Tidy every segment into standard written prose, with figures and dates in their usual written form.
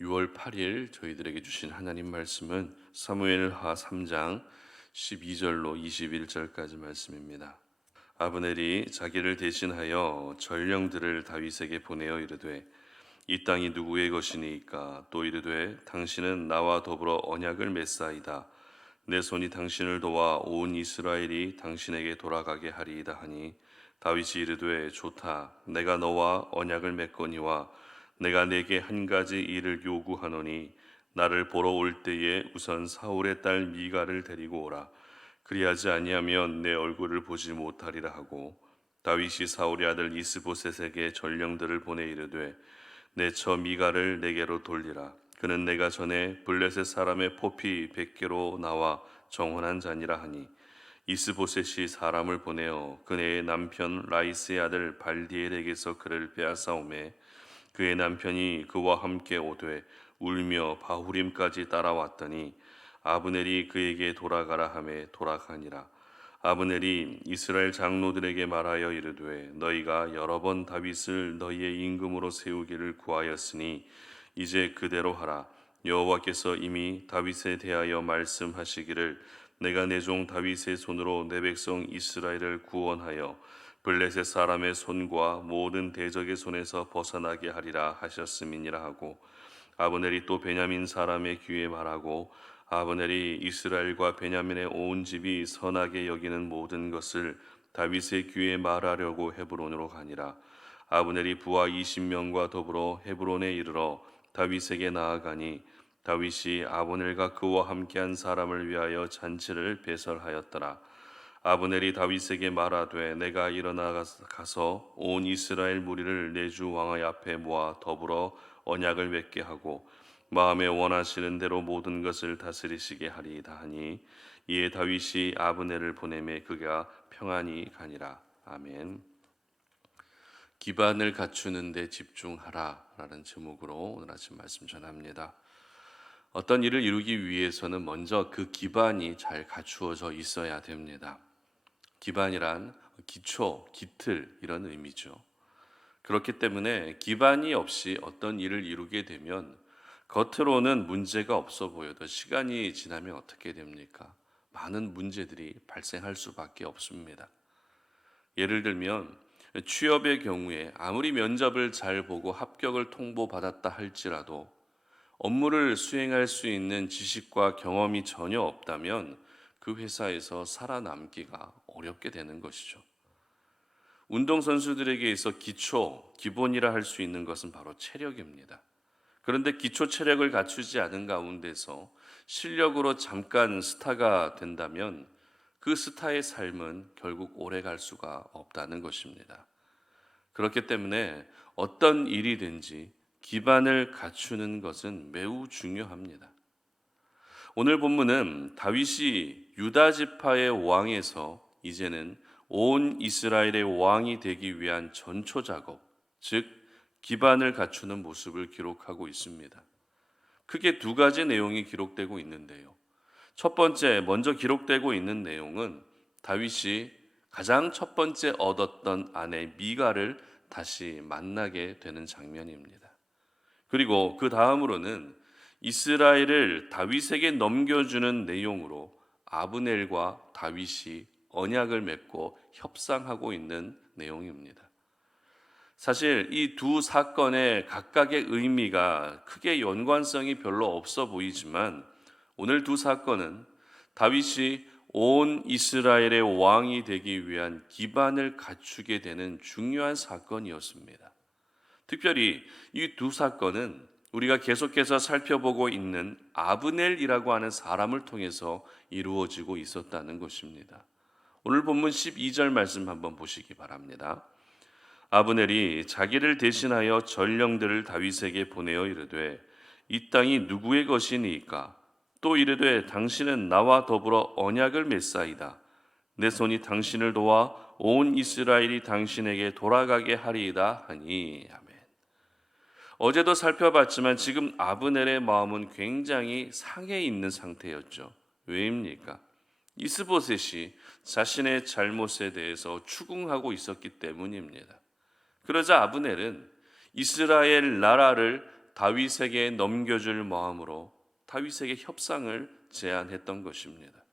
6월 8일 저희들에게 주신 하나님 말씀은 사무엘하 3장 12절로 21절까지 말씀입니다. 아브넬이 자기를 대신하여 전령들을 다윗에게 보내어 이르되 이 땅이 누구의 것이니까? 또 이르되 당신은 나와 더불어 언약을 맺사이다. 내 손이 당신을 도와 온 이스라엘이 당신에게 돌아가게 하리이다 하니 다윗이 이르되 좋다. 내가 너와 언약을 맺거니와 내가 네게 한 가지 일을 요구하노니 나를 보러 올 때에 우선 사울의 딸 미가를 데리고 오라. 그리하지 아니하면 내 얼굴을 보지 못하리라 하고 다윗이 사울의 아들 이스보셋에게 전령들을 보내 이르되 내 처 미가를 내게로 돌리라. 그는 내가 전에 블레셋 사람의 포피 100개로 나와 정혼한 자니라 하니 이스보셋이 사람을 보내어 그의 남편 라이스의 아들 발디엘에게서 그를 빼앗아오매 그의 남편이 그와 함께 오되 울며 바후림까지 따라왔더니 아브넬이 그에게 돌아가라 하매 돌아가니라. 아브넬이 이스라엘 장로들에게 말하여 이르되 너희가 여러 번 다윗을 너희의 임금으로 세우기를 구하였으니 이제 그대로 하라. 여호와께서 이미 다윗에 대하여 말씀하시기를 내가 내 종 다윗의 손으로 내 백성 이스라엘을 구원하여 블레셋 사람의 손과 모든 대적의 손에서 벗어나게 하리라 하셨음이니라 하고 아브넬이 또 베냐민 사람의 귀에 말하고 아브넬이 이스라엘과 베냐민의 온 집이 선하게 여기는 모든 것을 다윗의 귀에 말하려고 헤브론으로 가니라. 아브넬이 부하 20명과 더불어 헤브론에 이르러 다윗에게 나아가니 다윗이 아브넬과 그와 함께한 사람을 위하여 잔치를 배설하였더라. 아브넬이 다윗에게 말하되 내가 일어나 가서 온 이스라엘 무리를 내 주 왕의 앞에 모아 더불어 언약을 맺게 하고 마음에 원하시는 대로 모든 것을 다스리시게 하리이다 하니 이에 다윗이 아브넬을 보내매 그가 평안히 가니라. 아멘. 기반을 갖추는 데 집중하라 라는 제목으로 오늘 아침 말씀 전합니다. 어떤 일을 이루기 위해서는 먼저 그 기반이 잘 갖추어져 있어야 됩니다. 기반이란 기초, 기틀 이런 의미죠. 그렇기 때문에 기반이 없이 어떤 일을 이루게 되면 겉으로는 문제가 없어 보여도 시간이 지나면 어떻게 됩니까? 많은 문제들이 발생할 수밖에 없습니다. 예를 들면 취업의 경우에 아무리 면접을 잘 보고 합격을 통보받았다 할지라도 업무를 수행할 수 있는 지식과 경험이 전혀 없다면 그 회사에서 살아남기가 어렵게 되는 것이죠. 운동선수들에게 있어 기본이라 할 수 있는 것은 바로 체력입니다. 그런데 기초 체력을 갖추지 않은 가운데서 실력으로 잠깐 스타가 된다면 그 스타의 삶은 결국 오래 갈 수가 없다는 것입니다. 그렇기 때문에 어떤 일이든지 기반을 갖추는 것은 매우 중요합니다. 오늘 본문은 다윗이 유다 지파의 왕에서 이제는 온 이스라엘의 왕이 되기 위한 전초 작업, 즉 기반을 갖추는 모습을 기록하고 있습니다. 크게 두 가지 내용이 기록되고 있는데요. 첫 번째, 먼저 기록되고 있는 내용은 다윗이 가장 첫 번째 얻었던 아내 미가를 다시 만나게 되는 장면입니다. 그리고 그 다음으로는 이스라엘을 다윗에게 넘겨주는 내용으로 아브넬과 다윗이 언약을 맺고 협상하고 있는 내용입니다. 사실 이 두 사건의 각각의 의미가 크게 연관성이 별로 없어 보이지만 오늘 두 사건은 다윗이 온 이스라엘의 왕이 되기 위한 기반을 갖추게 되는 중요한 사건이었습니다. 특별히 이 두 사건은 우리가 계속해서 살펴보고 있는 아브넬이라고 하는 사람을 통해서 이루어지고 있었다는 것입니다. 오늘 본문 12절 말씀 한번 보시기 바랍니다. 아브넬이 자기를 대신하여 전령들을 다윗에게 보내어 이르되 이 땅이 누구의 것이니까? 또 이르되 당신은 나와 더불어 언약을 맺사이다. 내 손이 당신을 도와 온 이스라엘이 당신에게 돌아가게 하리이다 하니. 아멘. 어제도 살펴봤지만 지금 아브넬의 마음은 굉장히 상해 있는 상태였죠. 왜입니까? 이스보셋이 자신의 잘못에 대해서 추궁하고 있었기 때문입니다. 그러자 아브넬은 이스라엘 나라를 다윗에게 넘겨줄 마음으로 다윗에게 협상을 제안했던 것입니다.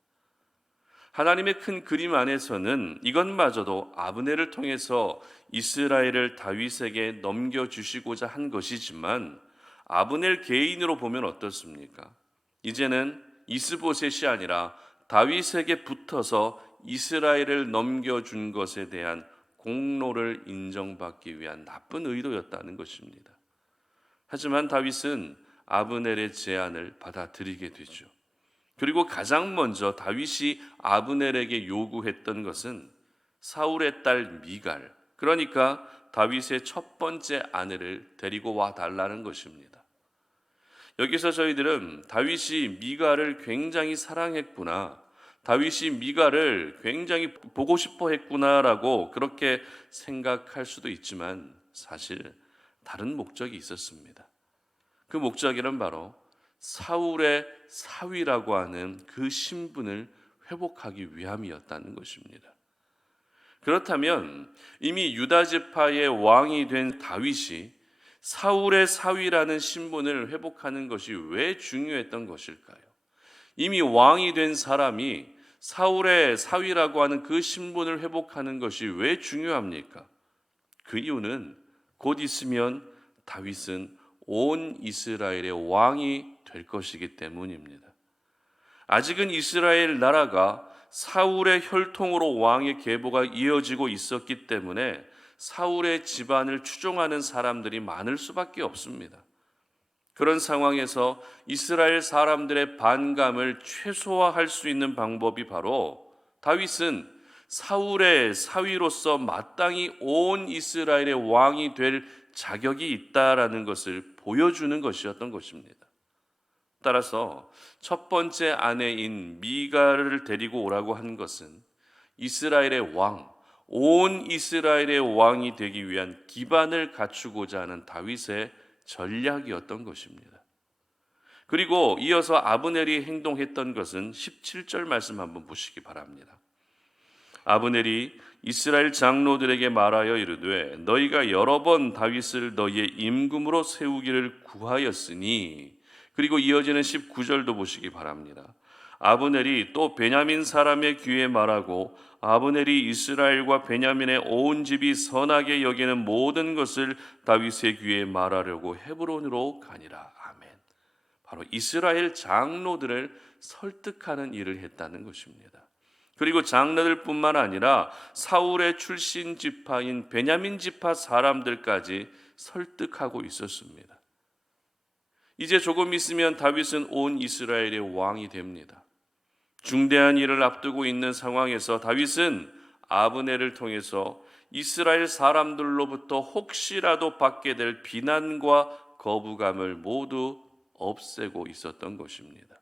하나님의 큰 그림 안에서는 이것마저도 아브넬을 통해서 이스라엘을 다윗에게 넘겨주시고자 한 것이지만 아브넬 개인으로 보면 어떻습니까? 이제는 이스보셋이 아니라 다윗에게 붙어서 이스라엘을 넘겨준 것에 대한 공로를 인정받기 위한 나쁜 의도였다는 것입니다. 하지만 다윗은 아브넬의 제안을 받아들이게 되죠. 그리고 가장 먼저 다윗이 아브넬에게 요구했던 것은 사울의 딸 미갈, 그러니까 다윗의 첫 번째 아내를 데리고 와 달라는 것입니다. 여기서 저희들은 다윗이 미갈을 굉장히 사랑했구나, 다윗이 미갈을 굉장히 보고 싶어 했구나라고 그렇게 생각할 수도 있지만 사실 다른 목적이 있었습니다. 그 목적에는 바로 사울의 사위라고 하는 그 신분을 회복하기 위함이었다는 것입니다. 그렇다면 이미 유다 지파의 왕이 된 다윗이 사울의 사위라는 신분을 회복하는 것이 왜 중요했던 것일까요? 이미 왕이 된 사람이 사울의 사위라고 하는 그 신분을 회복하는 것이 왜 중요합니까? 그 이유는 곧 있으면 다윗은 온 이스라엘의 왕이 될 것이기 때문입니다. 아직은 이스라엘 나라가 사울의 혈통으로 왕의 계보가 이어지고 있었기 때문에 사울의 집안을 추종하는 사람들이 많을 수밖에 없습니다. 그런 상황에서 이스라엘 사람들의 반감을 최소화할 수 있는 방법이 바로 다윗은 사울의 사위로서 마땅히 온 이스라엘의 왕이 될 자격이 있다라는 것을 보여주는 것이었던 것입니다. 따라서 첫 번째 아내인 미갈을 데리고 오라고 한 것은 이스라엘의 왕, 온 이스라엘의 왕이 되기 위한 기반을 갖추고자 하는 다윗의 전략이었던 것입니다. 그리고 이어서 아브넬이 행동했던 것은 17절 말씀 한번 보시기 바랍니다. 아브넬이 이스라엘 장로들에게 말하여 이르되 너희가 여러 번 다윗을 너희의 임금으로 세우기를 구하였으니, 그리고 이어지는 19절도 보시기 바랍니다. 아브넬이 또 베냐민 사람의 귀에 말하고 아브넬이 이스라엘과 베냐민의 온 집이 선하게 여기는 모든 것을 다윗의 귀에 말하려고 헤브론으로 가니라. 아멘. 바로 이스라엘 장로들을 설득하는 일을 했다는 것입니다. 그리고 장로들뿐만 아니라 사울의 출신 지파인 베냐민 지파 사람들까지 설득하고 있었습니다. 이제 조금 있으면 다윗은 온 이스라엘의 왕이 됩니다. 중대한 일을 앞두고 있는 상황에서 다윗은 아브넬을 통해서 이스라엘 사람들로부터 혹시라도 받게 될 비난과 거부감을 모두 없애고 있었던 것입니다.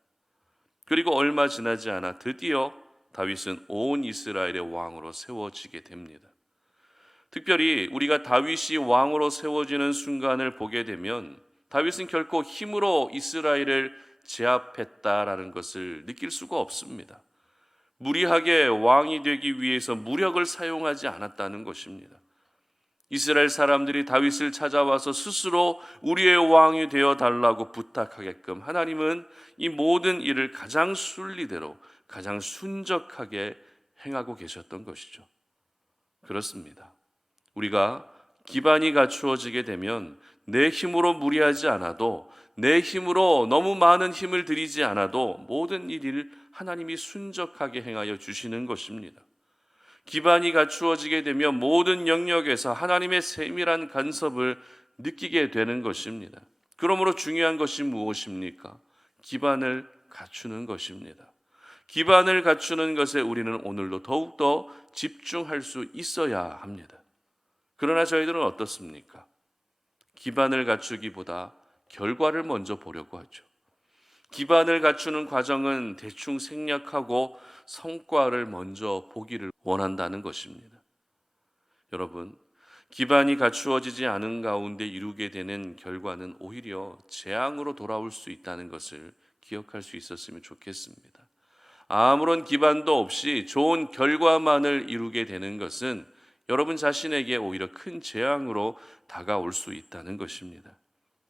그리고 얼마 지나지 않아 드디어 다윗은 온 이스라엘의 왕으로 세워지게 됩니다. 특별히 우리가 다윗이 왕으로 세워지는 순간을 보게 되면 다윗은 결코 힘으로 이스라엘을 제압했다라는 것을 느낄 수가 없습니다. 무리하게 왕이 되기 위해서 무력을 사용하지 않았다는 것입니다. 이스라엘 사람들이 다윗을 찾아와서 스스로 우리의 왕이 되어 달라고 부탁하게끔 하나님은 이 모든 일을 가장 순리대로 가장 순적하게 행하고 계셨던 것이죠. 그렇습니다. 우리가 기반이 갖추어지게 되면 내 힘으로 무리하지 않아도, 내 힘으로 너무 많은 힘을 들이지 않아도 모든 일을 하나님이 순적하게 행하여 주시는 것입니다. 기반이 갖추어지게 되면 모든 영역에서 하나님의 세밀한 간섭을 느끼게 되는 것입니다. 그러므로 중요한 것이 무엇입니까? 기반을 갖추는 것입니다. 기반을 갖추는 것에 우리는 오늘도 더욱더 집중할 수 있어야 합니다. 그러나 저희들은 어떻습니까? 기반을 갖추기보다 결과를 먼저 보려고 하죠. 기반을 갖추는 과정은 대충 생략하고 성과를 먼저 보기를 원한다는 것입니다. 여러분, 기반이 갖추어지지 않은 가운데 이루게 되는 결과는 오히려 재앙으로 돌아올 수 있다는 것을 기억할 수 있었으면 좋겠습니다. 아무런 기반도 없이 좋은 결과만을 이루게 되는 것은 여러분 자신에게 오히려 큰 재앙으로 다가올 수 있다는 것입니다.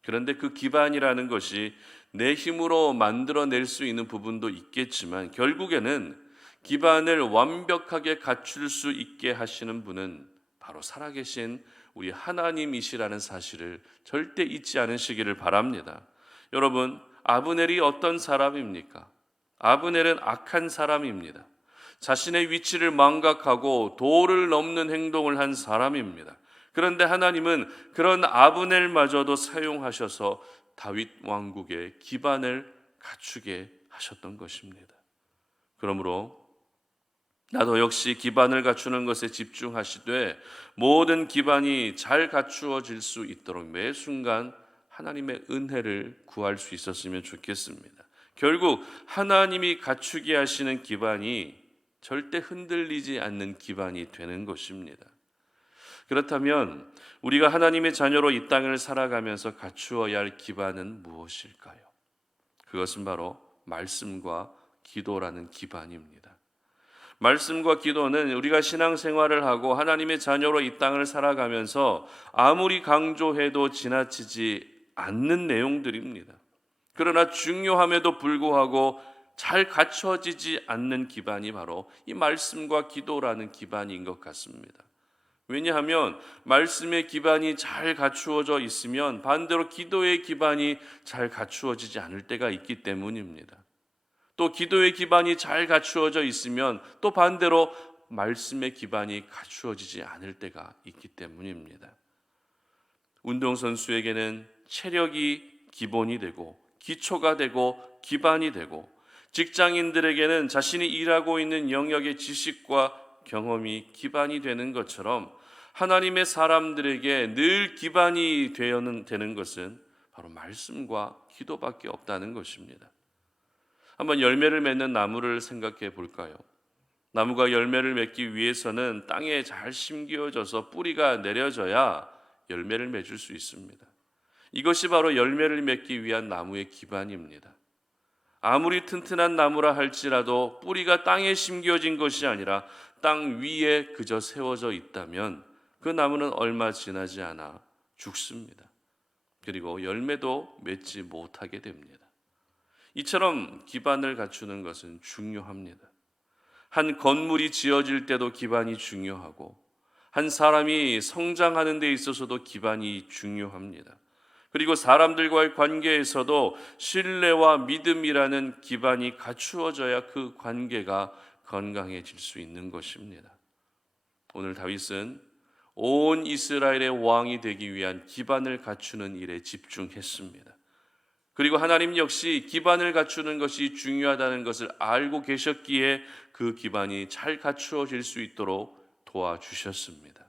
그런데 그 기반이라는 것이 내 힘으로 만들어낼 수 있는 부분도 있겠지만 결국에는 기반을 완벽하게 갖출 수 있게 하시는 분은 바로 살아계신 우리 하나님이시라는 사실을 절대 잊지 않으시기를 바랍니다. 여러분, 아브넬이 어떤 사람입니까? 아브넬은 악한 사람입니다. 자신의 위치를 망각하고 도를 넘는 행동을 한 사람입니다. 그런데 하나님은 그런 아브넬마저도 사용하셔서 다윗 왕국의 기반을 갖추게 하셨던 것입니다. 그러므로 나도 역시 기반을 갖추는 것에 집중하시되 모든 기반이 잘 갖추어질 수 있도록 매 순간 하나님의 은혜를 구할 수 있었으면 좋겠습니다. 결국 하나님이 갖추게 하시는 기반이 절대 흔들리지 않는 기반이 되는 것입니다. 그렇다면 우리가 하나님의 자녀로 이 땅을 살아가면서 갖추어야 할 기반은 무엇일까요? 그것은 바로 말씀과 기도라는 기반입니다. 말씀과 기도는 우리가 신앙생활을 하고 하나님의 자녀로 이 땅을 살아가면서 아무리 강조해도 지나치지 않는 내용들입니다. 그러나 중요함에도 불구하고 잘 갖춰지지 않는 기반이 바로 이 말씀과 기도라는 기반인 것 같습니다. 왜냐하면 말씀의 기반이 잘 갖추어져 있으면 반대로 기도의 기반이 잘 갖추어지지 않을 때가 있기 때문입니다. 또 기도의 기반이 잘 갖추어져 있으면 또 반대로 말씀의 기반이 갖추어지지 않을 때가 있기 때문입니다. 운동선수에게는 체력이 기본이 되고 기초가 되고 기반이 되고 직장인들에게는 자신이 일하고 있는 영역의 지식과 경험이 기반이 되는 것처럼 하나님의 사람들에게 늘 기반이 되는 것은 바로 말씀과 기도밖에 없다는 것입니다. 한번 열매를 맺는 나무를 생각해 볼까요? 나무가 열매를 맺기 위해서는 땅에 잘 심겨져서 뿌리가 내려져야 열매를 맺을 수 있습니다. 이것이 바로 열매를 맺기 위한 나무의 기반입니다. 아무리 튼튼한 나무라 할지라도 뿌리가 땅에 심겨진 것이 아니라 땅 위에 그저 세워져 있다면 그 나무는 얼마 지나지 않아 죽습니다. 그리고 열매도 맺지 못하게 됩니다. 이처럼 기반을 갖추는 것은 중요합니다. 한 건물이 지어질 때도 기반이 중요하고 한 사람이 성장하는 데 있어서도 기반이 중요합니다. 그리고 사람들과의 관계에서도 신뢰와 믿음이라는 기반이 갖추어져야 그 관계가 건강해질 수 있는 것입니다. 오늘 다윗은 온 이스라엘의 왕이 되기 위한 기반을 갖추는 일에 집중했습니다. 그리고 하나님 역시 기반을 갖추는 것이 중요하다는 것을 알고 계셨기에 그 기반이 잘 갖추어질 수 있도록 도와주셨습니다.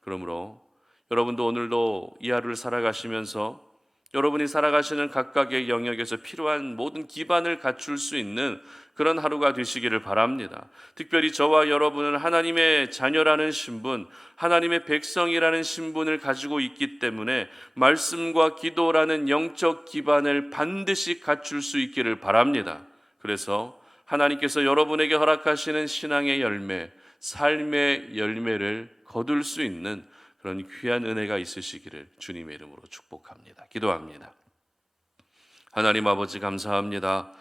그러므로 여러분도 오늘도 이 하루를 살아가시면서 여러분이 살아가시는 각각의 영역에서 필요한 모든 기반을 갖출 수 있는 그런 하루가 되시기를 바랍니다. 특별히 저와 여러분은 하나님의 자녀라는 신분, 하나님의 백성이라는 신분을 가지고 있기 때문에 말씀과 기도라는 영적 기반을 반드시 갖출 수 있기를 바랍니다. 그래서 하나님께서 여러분에게 허락하시는 신앙의 열매, 삶의 열매를 거둘 수 있는 그런 귀한 은혜가 있으시기를 주님의 이름으로 축복합니다. 기도합니다. 하나님 아버지 감사합니다.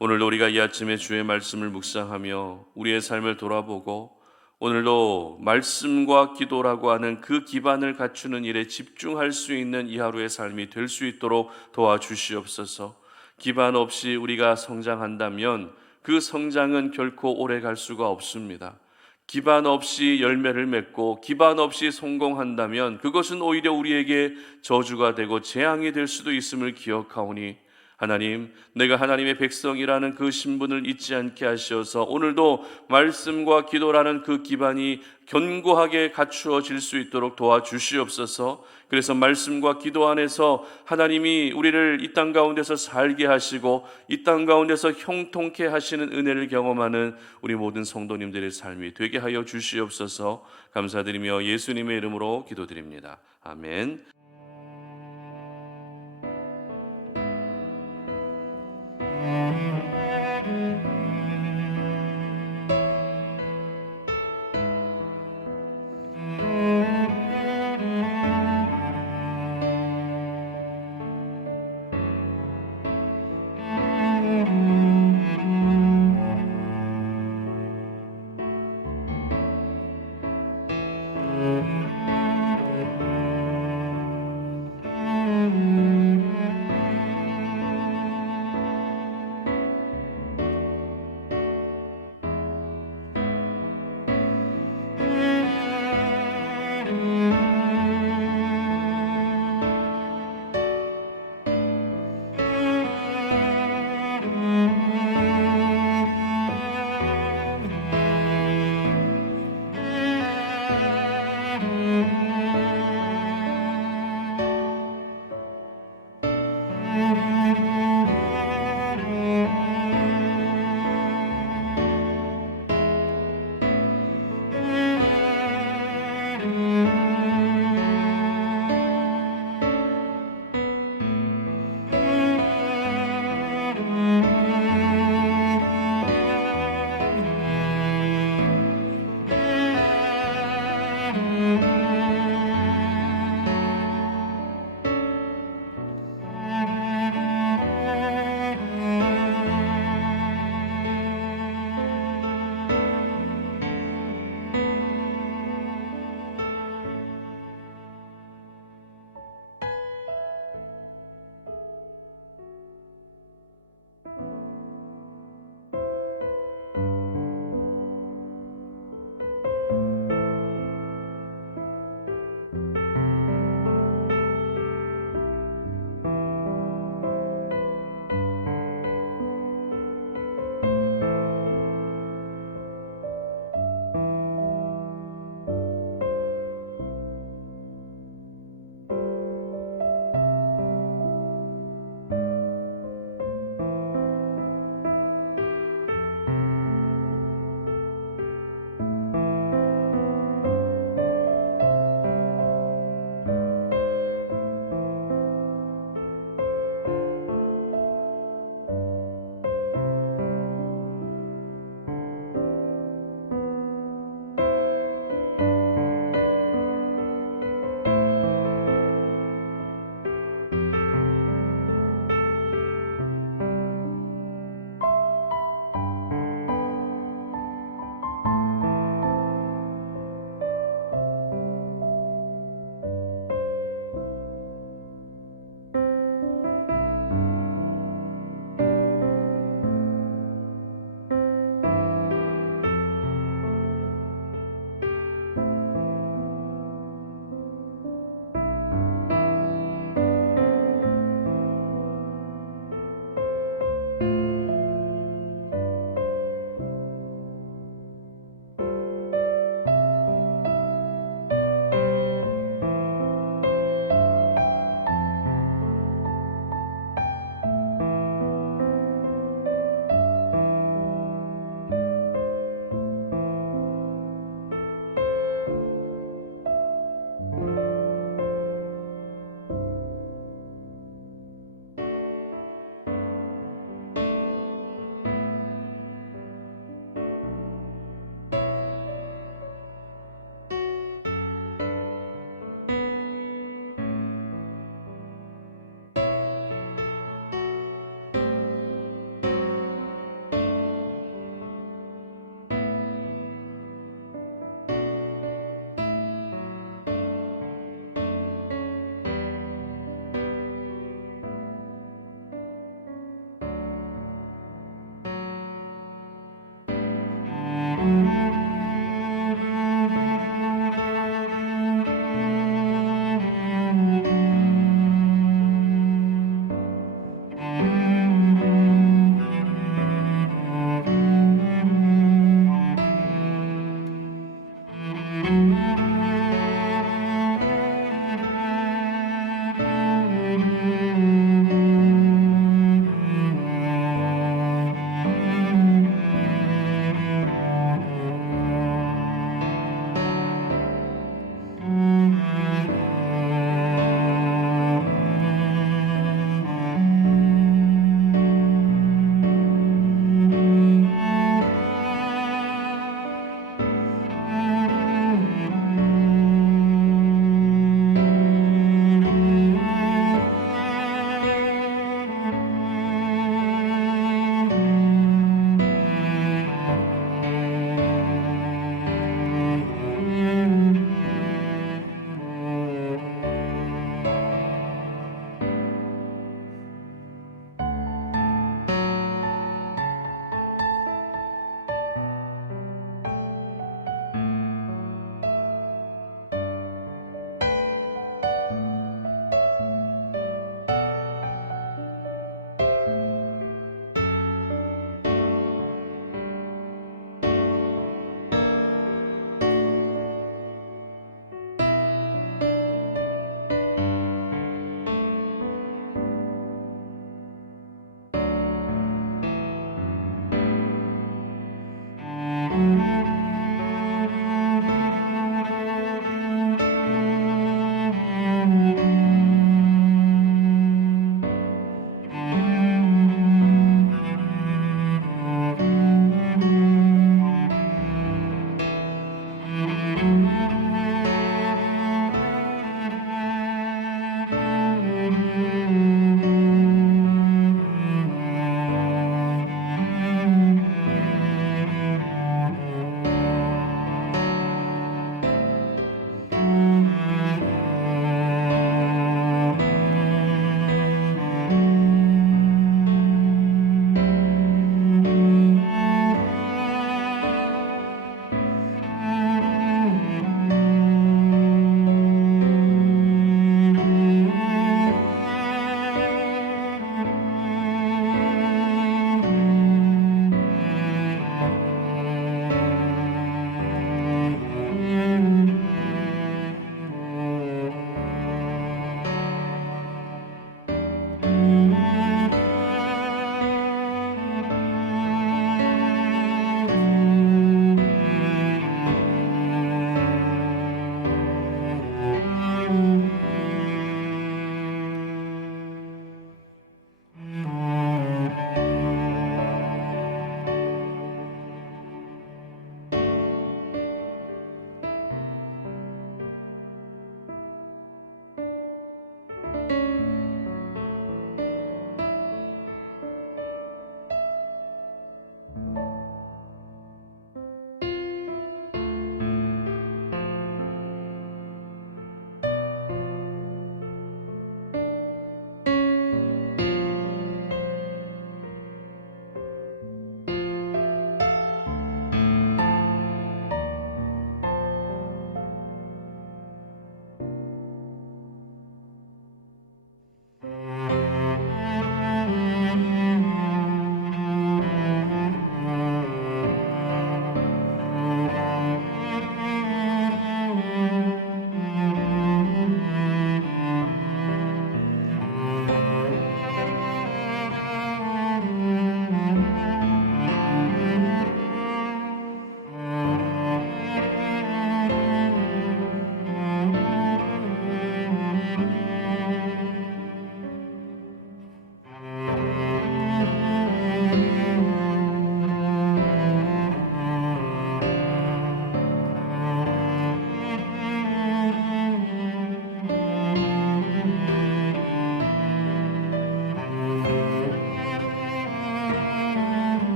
오늘도 우리가 이 아침에 주의 말씀을 묵상하며 우리의 삶을 돌아보고 오늘도 말씀과 기도라고 하는 그 기반을 갖추는 일에 집중할 수 있는 이 하루의 삶이 될 수 있도록 도와주시옵소서. 기반 없이 우리가 성장한다면 그 성장은 결코 오래 갈 수가 없습니다. 기반 없이 열매를 맺고 기반 없이 성공한다면 그것은 오히려 우리에게 저주가 되고 재앙이 될 수도 있음을 기억하오니 하나님, 내가 하나님의 백성이라는 그 신분을 잊지 않게 하시어서 오늘도 말씀과 기도라는 그 기반이 견고하게 갖추어질 수 있도록 도와주시옵소서. 그래서 말씀과 기도 안에서 하나님이 우리를 이 땅 가운데서 살게 하시고 이 땅 가운데서 형통케 하시는 은혜를 경험하는 우리 모든 성도님들의 삶이 되게 하여 주시옵소서. 감사드리며 예수님의 이름으로 기도드립니다. 아멘.